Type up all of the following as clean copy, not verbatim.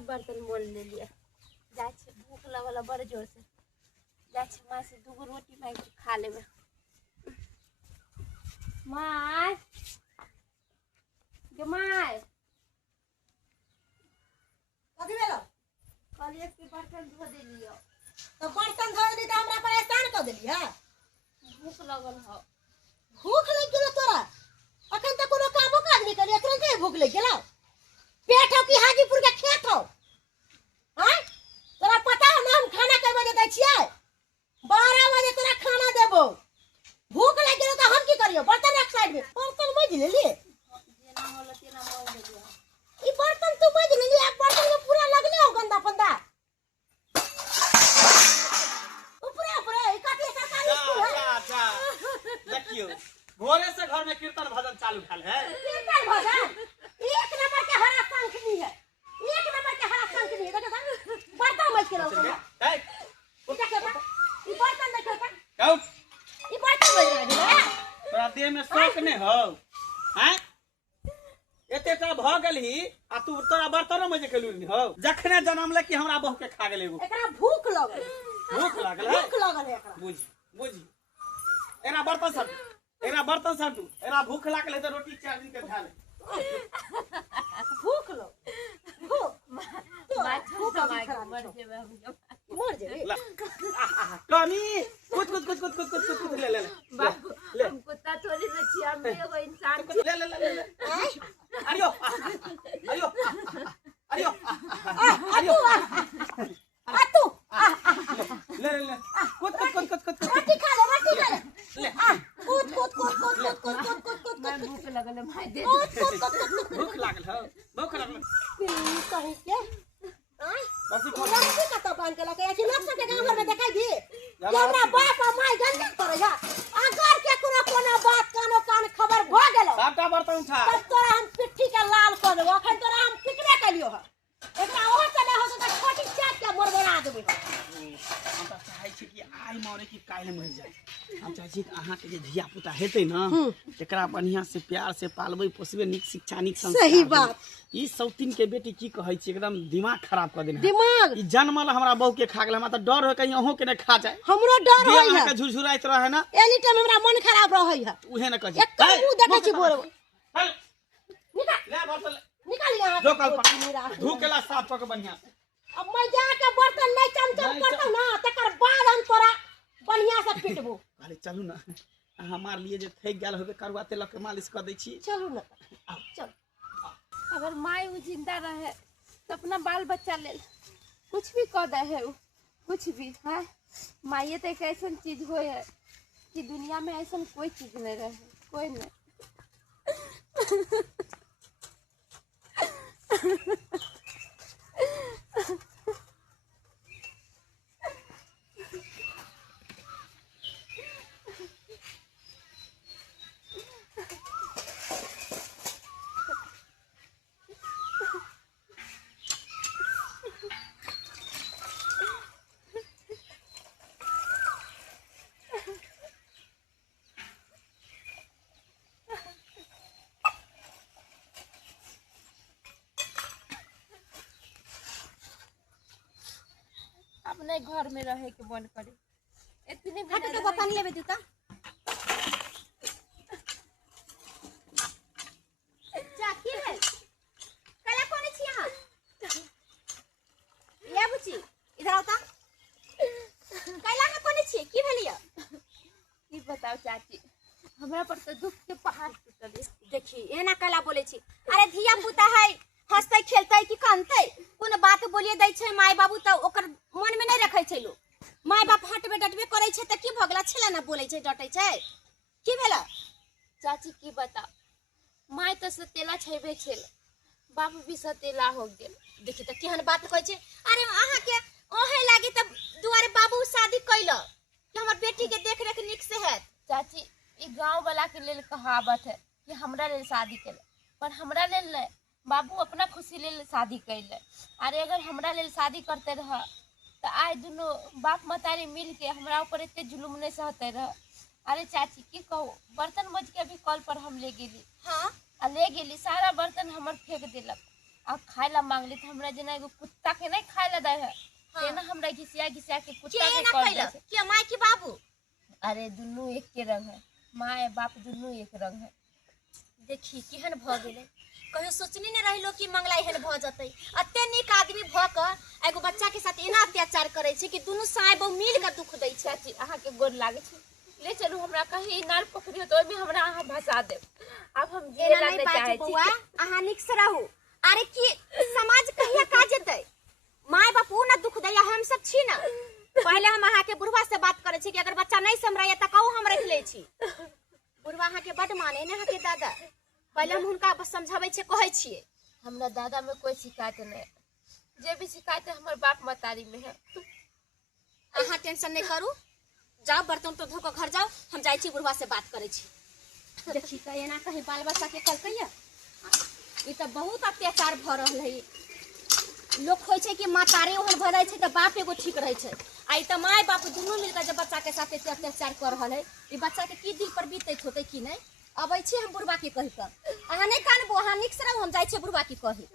सब बर्तन मोल ले लिया। जाए छे भूख लगल बड़ जोर से। जाए छे माँ से 2 रोटी मांग के खा लेबे। माय गे माय कथी भेलो? कहलिए कि बर्तन धो देलियो। तो बर्तन धो देली त हमरा परेशान कर देली है। भूख लगल हो। भूख लग गेलो तोरा? अखन तक कोनो कामो काज नहीं करी, तुरंते भूख लग गेलो। पेट हो कि हाजीपुर के खेत हो? हां तोरा पता है ना हम खाना कब बजे दै छियै? 12 बजे तोरा खाना देबो। भूख लग गेलो त हम की करियो? बर्तन रख साइड में। बर्तन मज लेली जेना होला तेना मोल देलियो। ई बर्तन तू मज लेली, अब बर्तन में पूरा लगले हो गंदा फंदा। ऊपरे ऊपरे ई कथी सरकारी स्कूल है? जा देखियो भोरे से घर में कीर्तन भजन चालू भेल है। कीर्तन भजन एक नंबर के हरा शंखनी है। एक नंबर के हरा शंखनी है। देखो बर्तन मज के लो। है ई बर्तन देखो त कौ ई बर्तन मज रही है। तोरा देह में शौक नहीं हो? हैं एतेटा भ गेलही आ तू तोरा बर्तन में जे खेलू नहीं हो? जखने जन्म ले कि हमरा बहू के खा गेले एगो। एकरा भूख लगल। भूख लागल है? भूख लगल है एकरा। बुझी एरा बर्तन साटू, एरा बर्तन साटू, एरा भूख लागल है तो रोटी 4 दिन के खा ले। भूख लो भूख बात भूख माय खराब मर जेबे हम। मर जेबे। कनी कुछ ले बाबू ले हम कुत्ता थोड़ी न छी, हम भी एगो इंसान छी। ले अरियो अरियो अरियो अरियो अतु ले कुछ रोटी खा ले रोटी खा ले। ले कूद मैं भूख लगल है माय दे। भूख लागल हो? भूख लागल कहीं के बस खा लड़की का तो बांध के लगे ऐसी लोग सब के गांव घर में देखाई दी कि हमरा बाप और माई गंदा करे है। अगर के कोनो बात कान खबर भ गेलो सबटा बर्तन उठा तब तोरा हम पिट्ठी के लाल कर देबो। अखन तोरा हम कितने कलियो है? एकरा ओहो से नहीं हो तो छोटी चाट के मोर बना देबो। हम त चाहै छी कि आइ मरे कि काल्हि मर जाए। हम चाहै छी कि अहाँ के जे धिया पुता हेतै न एकरा बढ़िया से प्यार से पालबै पोसबै, नीक शिक्षा नीक संस्कार। सही बात। ई सौतीन के बेटी की कहै छी एकदम दिमाग खराब कर देने। दिमाग ई जन्मल हमरा बहू के खा गेल। हमरा त डर हो कहीं अहूँ के ने खा जाए। हमरो डर जे होय अहाँ है। के झुरझुराइत रहे ना एनी टाइम हमरा मन खराब रहै है। उहे न कह एक मुंह देखै छी बोर निकाल ले बर्तन निकाल यहां जो कल धू केला साफ क के बढ़िया से। अब मैं जाके बर्तन नहीं चमचम करता ना तकर बाद हम तोरा बढ़िया से पिटबो। अरे चलू ना अहाँ मार लिए जे थक गेल होबे करुआ तेल के मालिश कर दै छी। चलू ना चल। अगर माय वो जिंदा रहे तो अपना बाल बच्चा ले कुछ भी कर दे है, कुछ भी है। माये तो एक ऐसा चीज हो है कि दुनिया में ऐसा कोई चीज नहीं रहे, कोई नहीं। अपने घर में रहे के मन करे इतने भी हट नहीं के रहे। पानी लेबे जूता चाकी रे कला कोन छी यहां? ले बुची इधर आओ ता। कला में कोन छी की भेलिया? की बताओ चाची, हमरा पर तो दुख के पहाड़ टूटल है। देखी एना कला बोले छी। अरे धिया पुता है हंसते खेलते कि कानते कोन बात बोलिए दै छै माय बाबू त ओकर मन में नहीं रखै छै लोग। माय बाप हटबे डटबे करे छै त की भगला छला ना बोले छै डटै छै की भेला? चाची की बताओ, माय तो सतेला छेबे छेल, बाप भी सतेला हो गेल। देखी त केहन बात कहै छै। अरे अहाँ के ओहे लागी त दुआरे बाबू शादी कैल कि हमर बेटी के देख रेख निक से है। चाची ई गांव वाला के लेल कहावत है कि हमरा लेल शादी करे, पर हमरा लेल नहीं, बाबू अपना खुशी लेल शादी कैले। अरे अगर हमरा लेल शादी करते रह तो आज दोनों बाप मतारी मिल के हमरा ऊपर इतने जुलुम नहीं सहते रह। अरे चाची की कहू, बर्तन मज के अभी कल पर हम ले गेली। हाँ आ ले गेली सारा बर्तन हमर फेंक दिलक। आ खाए ला मांगली तो हमरा जना एगो कुत्ता के नहीं खाए ला दे है तेना हमरा घिसिया घिसिया के कुत्ता के कर दे है। के माय की बाबू अरे दुनू एक के रंग है, माँ बाप दुनू एक रंग है। देखी केहन भ गेले, कहियो सोचनी नहीं रहिलो कि मंगला एहन भ जतै। अत्ते नीक आदमी भ क एगो बच्चा के साथ एना अत्याचार करे छै कि दुनू साय बहु मिल के दुख दै छै। चाची अहाँ के गोर लागे छै, ले चलू हमरा कहीं इनार पोखरी तो ओमे हमरा अहाँ भसा देब। अब हम जे एना लागे नहीं चाहे बात छी बउआ, अहाँ निक से रहू। अरे की समाज कहिया का जेतै, माय बाप उ ना दुख दैया, हम सब छी ना। पहले हम अहाँ के बुढ़वा से बात करे छी कि अगर बच्चा नहीं समराया त कहू हम रख ले छी। बुढ़वा अहाँ के बड माने ने, अहाँ के दादा पहले हम हुनका बस समझाबै छै, कहै छियै। हमरा दादा में कोई शिकायत नहीं, जे भी शिकायत है हमर बाप मतारी में है। अहाँ टेंशन नहीं करू, जाओ बर्तन तो धो के घर जाओ, हम जाई छी बुढ़वा से बात करे छी। देखी त एना कहीं बाल बच्चा के कलकैया, ई त बहुत अत्याचार भ रहल है। लोग खोइ छै कि मातारे ओहन भ जाइ छै त बाप एगो ठीक रहै छै, आ ई त माय बाप दुनू मिलकर जब बच्चा के साथ एते अत्याचार कर रहल है, ई बच्चा के की दिल पर बीतैत होतै कि नहीं। अबै छी हम बुढ़वा के कहि क, अहाँ नहीं कानबो, अहाँ निक से रहू, हम जाइ छी बुढ़वा के कहि।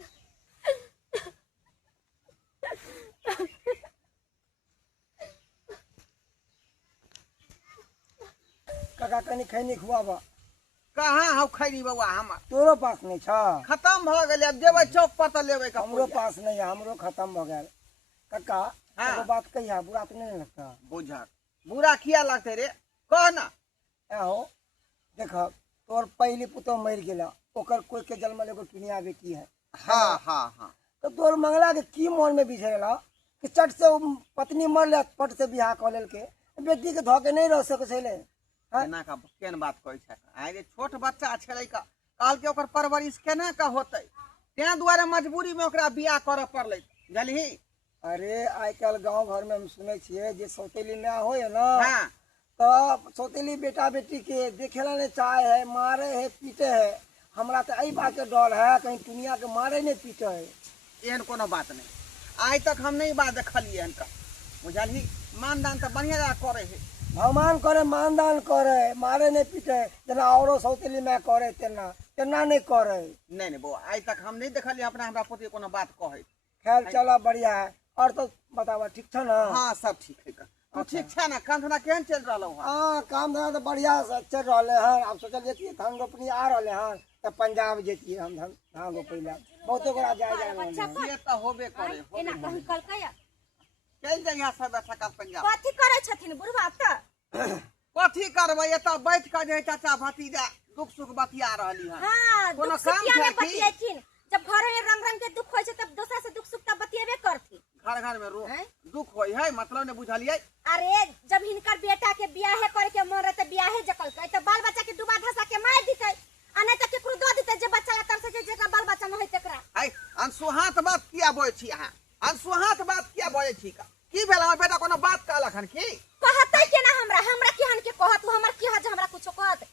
काका कनी खैनी खुआबा। कहाँ हम खैनी बउआ, हम तोरो पास नहीं छ? खत्म भ गेलै, अब जेबै चौक पर त लेबै का। हमरो पास नहीं है, हमरो खत्म हो गया। काका हाँ। एगो बात कहिया, बुरा तो नहीं लगता? बुझा बुरा किया लगते रे, कह ना। एहो देख, तोर पहली पुतो मर गेला, ओकर कोई के जन्मल एगो टुनिया बेटी है। हाँ हाँ हाँ, तो तोर मंगला के की मन में बिछेला कि चट से उ पत्नी मर ले, पट से बियाह क लेल के बेटी के धोके नहीं रह सके छले। केना का केन बात कहै छै, आइ रे छोट बच्चा छलै का, काल के ओकर परवरिश केना का होतै, तें दुआरे मजबूरी में ओकरा बियाह करऽ पड़लै, बुझलही। अरे आइ कल गांव घर में हम सुनै छियै जे सौतेली में होय है ना, हाँ तो सौतेली बेटा बेटी के देखेला नहीं चाहे है, मारे है, पीटे है। हमरा तो यही बात के डर है कहीं दुनिया के मारे नहीं पीटे है। एहन कोनो बात नहीं, आज तक हम नहीं बात देखलिए इनका, बुझलही। मानदान तो बढ़िया जगह करे है, भगवान करे मानदान करे, मारे नहीं पीटे, जना औरो सौतेली में करे तेना तेना नहीं करे। नहीं नहीं बउआ, आज तक हम नहीं देखलिए अपना हमरा पोते कोनो बात कहे। खैर चला बढ़िया है। और तो बतावा ठीक छ ना? हाँ सब ठीक है, तू ठीक छै ना? काम धंधा केहन चल रहलौ है? हाँ काम धंधा तो बढ़िया से चल रहे हैं। अब सोचलिए कि धान रोपनी आ रहे हैं तो पंजाब जेतिए हम धान रोपे ला, बहुते गोरा जाए जाए। ये तो होबे करे, एना कहीं कलकैया चल जाए यहाँ सब बैठा कर पंजाब। कथी करे छथिन बुढ़वा त? कथी करबै, एतऽ बैठ के जे चाचा भतीजा दुख सुख बतिया रहली है। हाँ, कोनो दुख काम सुखिया छै में कि? बतियेथिन। जब घर में रंग रंग के दुख होय छै तब दोसरा से दुख सुख त बतियेबे करथिन। घर घर में रो हैं? दुख होय है, मतलब ने बुझलिए। अरे जब हिनकर बेटा के बियाहे करे के मन रहते बियाहे जकल के त बाल बच्चा के डुबा धसा के मार दिते, आ नहीं त केकरो दो दिते जे बच्चा तर से जेकरा बाल बच्चा न होय तकरा। है अनसुहात बात किया बोए छी अहाँ, अनसुहात बात किया बोए छी का? की भेल हमर बेटा कोनो बात कहलक हन की? कहतै के ना हमरा, हमरा केहन के कहत, हमर की ह जे हमरा कुछो कहत।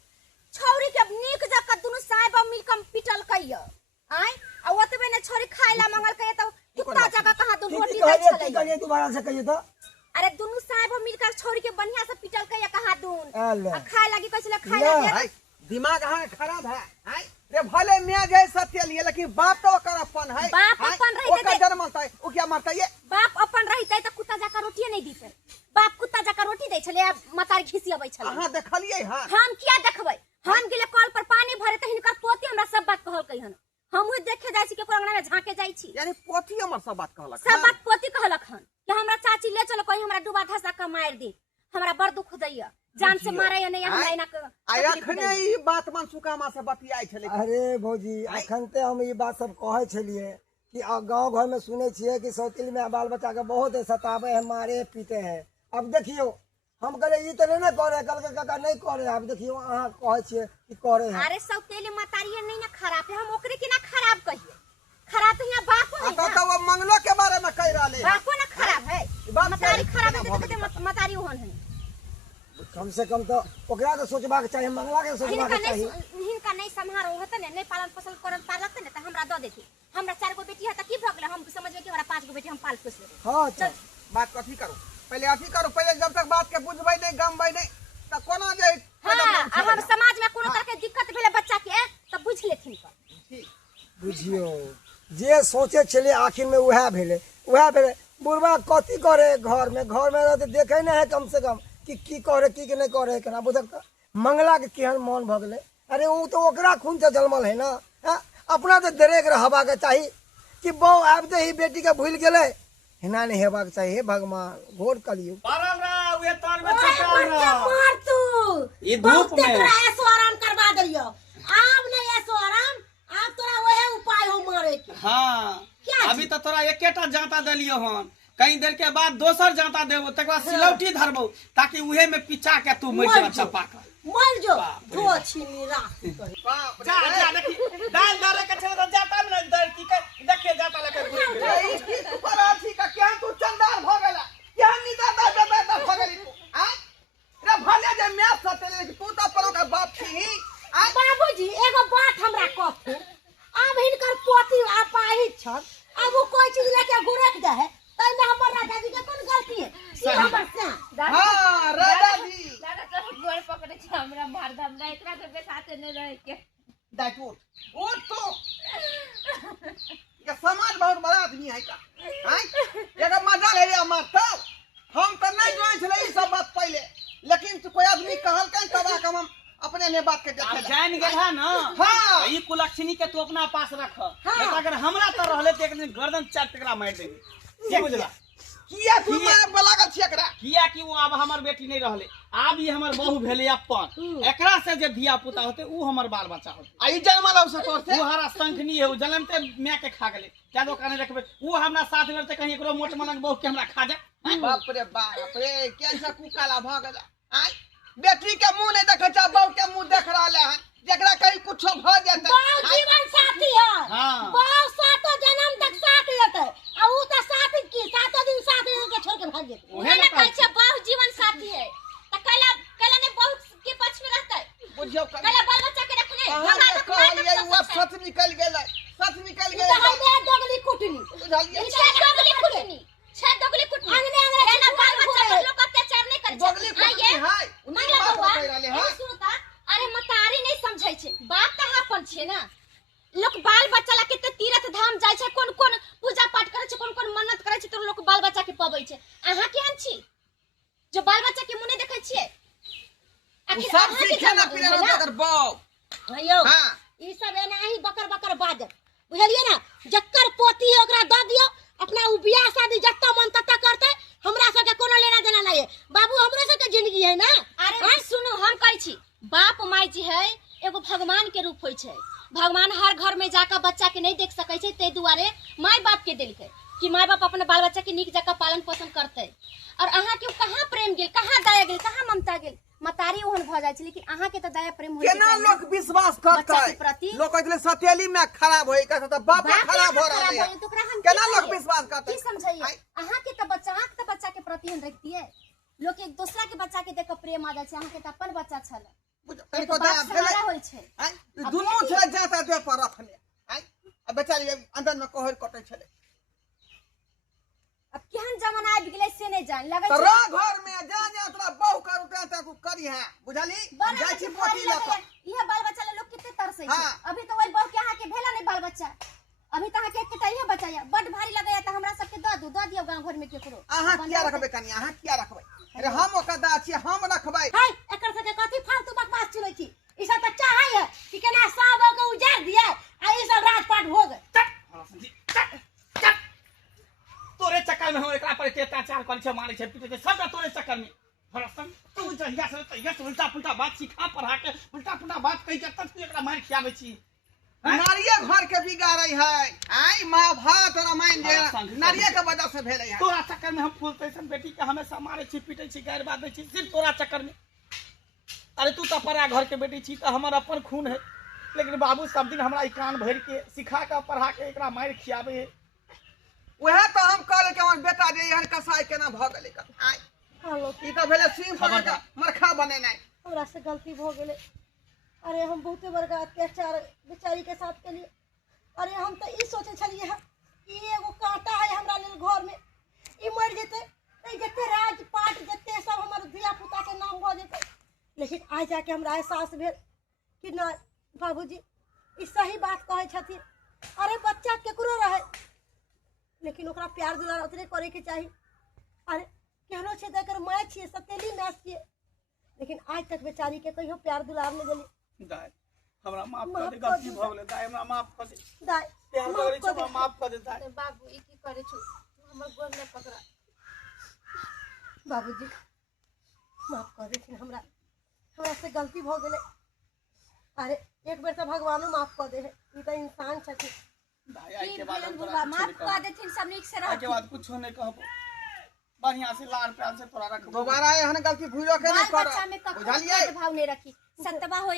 छौरी के नीक जक दुनु साहेब मिल के पिटल कइय। आय आ ओतबे ने छोरी खाए ला मंगल कइय त कुत्ता जगह कहां दू रोटी दै छलै। कहिए दोबारा से कहिए तो। अरे दुनु साहेब मिलकर छोरी के बढ़िया से पिटल कइय कहां दून अले। आ खाए लागी कहले खाए ले। लागी। है दिमाग अहाँ खराब है, है रे भले मैं जै सत्य लिए, लेकिन बाप तो ओकर अपन है। बाप अपन रहिते ओकर जन्म है, उ क्या मरता ये? बाप अपन रहितै त कुत्ता जका रोटी नहीं दितै। बाप कुत्ता जका रोटी दै छलै, मतारी घिसियबै छलै। अहाँ देखलिए हां? हम किया देखबै? हम गेले कल पर पानी भरे त हिनकर पोती हमरा सब बात कहलकै हन। हमहु देखे जाइ छी केकरो अंगना में झांके जाइ छी, यानी पोथी हमर सब बात कहलक। सब बात पोती कहलक हन कि हमरा चाची ले चलो कहीं हमरा डुबा धसा के मार दे। हमरा बड़ दुख दैया, जान से मारे या नहीं हमरा इना के। आय अखने ई बात मन सुकामा से बतियाइ छलै। अरे भौजी अखन ते हम ये बात सब कहे छलिए कि गांव घर में सुने छिए कि सौतेली में बाल बच्चा के बहुत सतावे है, मारे पीटे है। अब देखियो हम कहले ई तो नहीं करे, कल के काका नहीं करे। अब देखियो अहाँ कहे छिए कि करे है। अरे सौतेली मतारिये नहीं ना खराब है, हम ओकरे के ना खराब कहिए। खराब तो यहाँ बापो है तो ना, वो मंगलो के बारे में कह रहले है। बापो ना खराब है। बात मतारी सही खराब है, है तो मतारी ओहन है। कम से कम तो ओकरा तो सोचबा के चाहिए, मंगला के सोचबा के चाहिए। हिनका नहीं संहार होत ने, नहीं पालन पोषण करल पालत ने त हमरा द देती। हमरा 4 गो बेटी है त की भ गेल, हम समझबे कि हमरा 5 गो बेटी हम पाल पोस लेबै। हां चल बात कथी करो, पहले अथी करो, पहले जब तक बात के बुझबै नहीं गमबै नहीं त कोना जे हां, अब हम समाज में कोनो तरह के दिक्कत भेले बच्चा के त बुझ लेथिन। ठीक बुझियो जे सोचे छलिए आखिर में वह भेले बुढ़वा कथी करे घर में रहते देखे नहीं है कम से कम कि की करे की नहीं करे केना बुझक मंगला के केहन मन भ गेले। अरे वो तो ओकरा खून से जन्मल है ना, अपना तो दरेक रहबा के चाहिए कि बहु आबते ही बेटी के भूल गेले हिना नहीं हेबाक चाहिए। हे भगवान घोर कलियुग परल रहा उहे तार में ओए चक्कर बच्चा रहा मार तू ये धूप बहुते में तोरा ऐसो आराम करवा दियो। आब नहीं ऐसो आराम, आब तोरा वहे उपाय हो मारे के। हाँ क्या अभी तो तोरा एकेटा जाता दिलियो हन, कई देर के बाद दोसर जाता देबो तकर बाद सिलौटी धरबो ताकि उहे में पिचा के तू मर जा चपा कर मर जो बाप रे। धो छिनी राख कहे। जा जा देखी दाल डाले के छे तो जाता में दर की के देखे जाता लगे गुरी पर आथी का क्या तू चंदार भ गेला क्या निदा दा भ गेली तू आ रे भले जे मैं सतेले तू तो परो का बाप छी आ बाबूजी एगो बात हमरा कहू, अब हिनकर पोती आपाही छन, अब वो कोई चीज लेके गुरक जाए है तई में हमर राजा जी के कौन गलती है? ई हमर से हां राजा जी दादा तो गोड़ पकड़े छ हमरा मार दम ना एकरा तो के साथे नहीं रह के दाई उठ तो ये समाज बहुत बड़ा आदमी है का हैं एगो मजा ले या मारता हम तो नहीं जान छले ई सब बात पहले, लेकिन तू कोई आदमी कहल कहीं तबा कम हम अपने ने बात के अब देखे जान गेल है ना। हाँ। ई कुलक्षणी के तू अपना पास रख, नहीं तो अगर हमरा तो रहले तो एक दिन गर्दन चाट टकरा मार देंगे के बुझला किया तू मार बलागल छी एकरा किया कि वो अब हमर बेटी नहीं रहले, अब ये हमर बहू भेले अपन, एकरा से जे धिया पुता होते ऊ हमर बाल बच्चा होते। आई जन्मल अवसर तोर से वो हरा संखनी है, वो जन्मते मैं के खा गेले क्या दो काने रखबे वो हमरा साथ में रहते कहीं एकरो मोट मनक बहू के हमरा खा जाए। बाप रे कैसा कुकाला भ गेला आई बेटी के मुंह नहीं देखे छ बहू के मुंह देख रहले हैं जेकरा कहीं कुछ भ जेते बहु जीवन साथी है। हाँ। बहु सातो जन्म तक साथ लेते आ ऊ त साथ की सातो दिन साथ के छोड़ के भाग जेते। ओहे ना कहै छै बहु जीवन साथी है त कला ने बहु के पक्ष में रहते बुझियो कर कला बाल बच्चा के रखने हमरा हमरा तो कहलिए वो सच निकल गेलै ई त हइले दोगली कुटनी बुझलिए छे दोगली कुटनी अंगने ना बाल बच्चा पर लोग अत्याचार नहीं करे दोगली कुटनी है मंगला बात बउआ कह रहले हैं सुनता अरे मतारी नहीं समझै छै बात कहां छै ना लोग बाल बच्चा ला केते तीर्थ धाम जाय छै, कोन कोन पूजा पाठ करे छै, कोन कोन मन्नत करे छै तो लोग बाल बच्चा के पबै छै। अहाँ केहन छी जो बाल बच्चा के मुंह नहीं देखै छियै? आखिर सब अहाँ के सीखे ना जन्म पीने भेल ओकर बाऊ भैयो हां ई सब एना ही बकर बकर बाजत बुझलिए ना। जक्कर पोती है ओकरा द दियो, अपना उ बियाह शादी जत्ता मन तत्ता करते, हमरा सब के कोनो लेना देना नहीं है। बाबू हमरे सब के जिंदगी है ना। अरे सुनो हम कहै छी बाप माय जी है एगो भगवान के रूप होय छै, भगवान हर घर में जाकर बच्चा के नहीं देख सकै छै, ते दुआरे माय बाप के देलकै कि माय बाप अपने बाल बच्चा के नीक जगह पालन पोषण करते। और अहाँ के कहां प्रेम गेल, कहां दया गेल, कहां ममता गेल? मतारी ओहन भ जाय छै, लेकिन अहाँ के त दया प्रेम होय छै केना लोग विश्वास बच्चा करतै के प्रति। लोग कहले सतेली में खराब होई का तो बाप खराब हो रहले है केना लोग विश्वास करतै? की समझाइए अहाँ के त बच्चा, अहाँ के त बच्चा के प्रति हम रखती है, लोग एक दूसरा के बच्चा के देख के प्रेम आ जाय छै। अहाँ के त अपन बच्चा छल कहीं तो को दया बात भेले सहारा होय छै। आई दुनु छे जाता दे पर रखले आई अब बेचारी अंदर में कहर कटै छले अब केहन जमाना आबि गेलै से नहीं जान लगै छै। तोरा घर में जा जा तोरा बहु करू ते तू करी है बुझली बड़ा जाय छी बच्चा पोती भारी लक लगे, इहे बाल बच्चा ले लोग कितने तरसै छै। हाँ। अभी तो वही बहु के अहाँ के भेला नहीं बाल बच्चा, अभी तो अहाँ के एकटा इहे बच्चा है, बड भारी लगैया त हमरा सब के द दियो गांव घर में केकरो। अहाँ अपन किया दादा- रखबे कनी अहाँ किया रखबे? अरे हम ओकर दा छी हम रखबै हाय एकर सब के कथी फालतू बकवास चलै छी? ई सब त चाहै है कि केना सब के उजाड़ दिए आ ई सब राजपाट हो गए। तोरे चक्कर में हम एकरा पर अत्याचार करे छै, मारे छै, पीटे छै, सब तोरे चक्कर में फरसन तू जहिया से तहिया से उल्टा पुल्टा बात सिखा पढ़ा के उल्टा पुल्टा बात कहि के तब तू एकरा मार खियाबै छी। नारिये घर के बिगाड़ै है आई महाभारत रामायण जे हाँ, संग- नारिये के वजह से भेलै है तोरा चक्कर में हम फूल तैसन बेटी के हमेशा मारे छी, पीटे छी, गायर बात दै छी, सिर्फ तोरा चक्कर में। अरे तू तो परा घर के बेटी छी तो हमर अपन खून है, लेकिन बाबू सब दिन हमरा ई कान भर के सिखा के पढ़ा के एकरा मार खियाबै है। वह तो हम कहले कि हमर बेटा जे एहन कसाई केना भ गेलै आई हेलो ई तो भेले सिंह पर खबरदार। मरखा बनेनाइ हमरा से गलती हो गेले। अरे हम बहुते बड़का अत्याचार बेचारी के साथ केलिए। अरे हम तो ई सोचे छलिए है कि एगो कांटा है हमरा लेल घर में, ई मर जेते त जते राजपाट जते सब हमर धिया पुता के नाम भ जेते। लेकिन आज जाके हमरा एहसास भेल कि ना बाबूजी ई सही बात कहै छथिन अरे बच्चा केकरो रहे लेकिन ओकरा प्यार दुलार उतने करे के चाहिए। अरे केहनो छे देकर माय छिए सतेली मैस छिए लेकिन आज तक बेचारी के कहियो प्यार दुलार नहीं देली। दाई हमरा माफ कर माफ दे, कर गलती दे। भ गेलै दाई, हमरा माफ कर दे। दाई प्यार माफ करे कर छै, दे। माफ कर दे दाई। अरे बाबू ई की करे छु, तू हमर गोर न पकड़ा। बाबूजी माफ कर देथिन हमरा से गलती भ गेलै। अरे एक बेर तो भगवानो माफ कर दे है, ई तो इंसान छथिन। दाई आई की के बाद भेल हम बुआ, तोरा माफ कुछ कर नहीं देथिन, सब नीक से कहब। आई के रह। बाद कुछो नहीं कहबो, बढ़िया से लाड़ प्यार से तोरा रखबो। दोबारा एहन गलती भूलो के नहीं बाल बच्चा में कर, कखनो बुझलिए? भेदभाव नहीं रखी। सतबा हो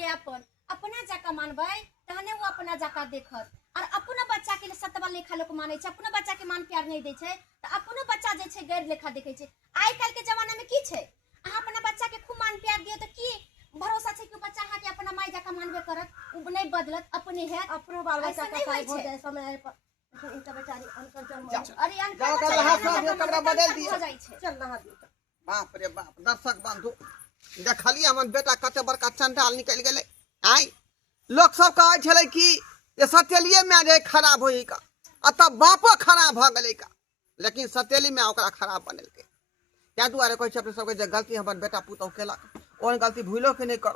अपना जाका मानबै तहने वो अपना जाका देखत। और अपना बच्चा के लिए सतबा लेखा लोग माने छै, अपना बच्चा के मान प्यार नहीं दै छै त अपनो बच्चा जे छै गैर लेखा देखे छै। आइ काल के जमाना में की छै, अहाँ अपना बच्चा के खूब मान प्यार दियो त की भरोसा छै कि बच्चा अहाँ के अपना माय जाका मानबे करत, उ नहीं बदलत, अपने है। अपनो बाल बच्चा ऐसा का नहीं साथ होइ हो छै। जाए समय आए पर लेकिन इनका बेचारी अनकंचन जा। मर अरे अनका जाओ बच्चा कल हाथ अपना में जाका कपड़ा मानबे बदल करत, दियो। हो जाइ छै। चल नहा दियो। बाप रे बाप, दर्शक बंधु देखलिए हमर बेटा कते बड़का चंडाल निकल गेलै। आई लोग सब कहै छलै कि ये सतेलिए में जे खराब होई का, अतः बापो खराब भ गेलै का, लेकिन सतेली में ओकरा खराब बनेलकै। त्या दुआरे कहै छै अपने सबके जे गलती हमर बेटा पुतहु केलक ओहन गलती भूलो के नहीं कर।